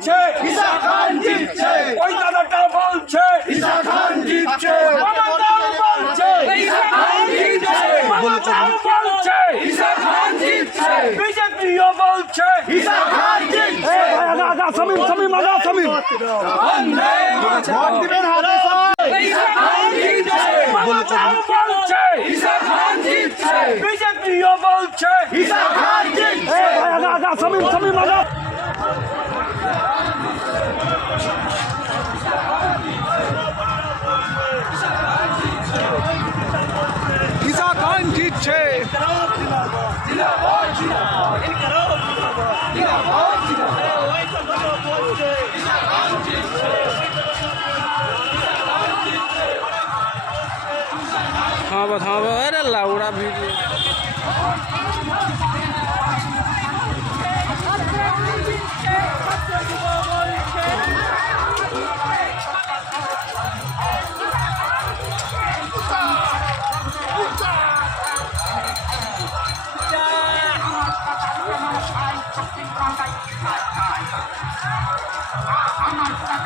জিতছে ঈশা খান জিতছে। ওই দাদাটা বলছে ঈশা খান জিতছে। মমতাও বলছে ঈশা খান জিতছে। মমতাও বলছে ঈশা খান জিতছে। বিজেপিও বলছে ঈশা খান জিতছে আগা আগা সমীম সমীম আগা সমীম বন্দে ভোট দিবেন হাতে ঈশা খান জিতছে। মমতাও বলছে ঈশা খান জিতছে। বিজেপিও বলছে ঈশা খান জিতছে আগা আগা সমীম সমীম আগা জিতছে থামাবো থামাবো। আরে লাউড়া ভিডিও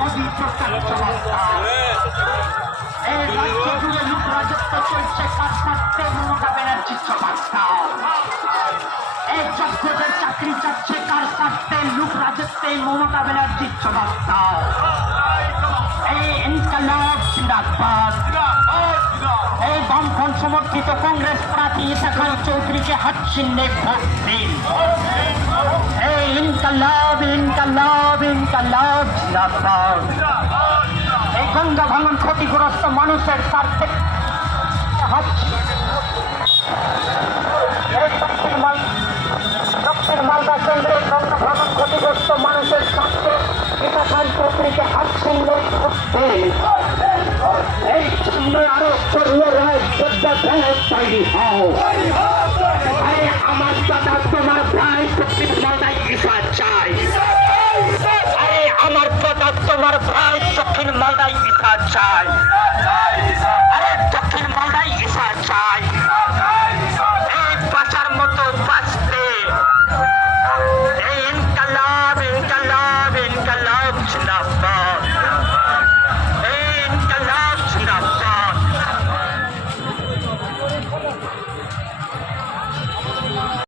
সত্যাগ্রহ অধিকার এই রাজ্য চলছে কার মমতা ব্যানার্জি চমৎকার। এই যোগ্যদের চাকরি চাচ্ছে কার স্বার্থে লোক রাজত্বে মমতা ব্যানার্জির চমৎকার। এই ইনকালাব জিন্দাবাদ এই বামফ্রন্ট সমর্থিত কংগ্রেস প্রার্থী ইসাখান চৌধুরীকে হাত চিহ্নে ভোট দিন। এই গঙ্গা ভাঙন ক্ষতিগ্রস্ত মানুষের স্বার্থে দক্ষিণ মাল দক্ষিণ মালদা কেন্দ্রের গঙ্গা ভাঙন ক্ষতিগ্রস্ত মানুষের স্বার্থে পিতা খান চৌধুরীকে হাত ভোট দিন এই সামনে আরও করল রায় যোদ্ধা ভ্যাস তৈরি হও আমার দাদা তোমার আরে আমার দাদা তোমার ভাই দক্ষিণ মালদায় ইসা চাই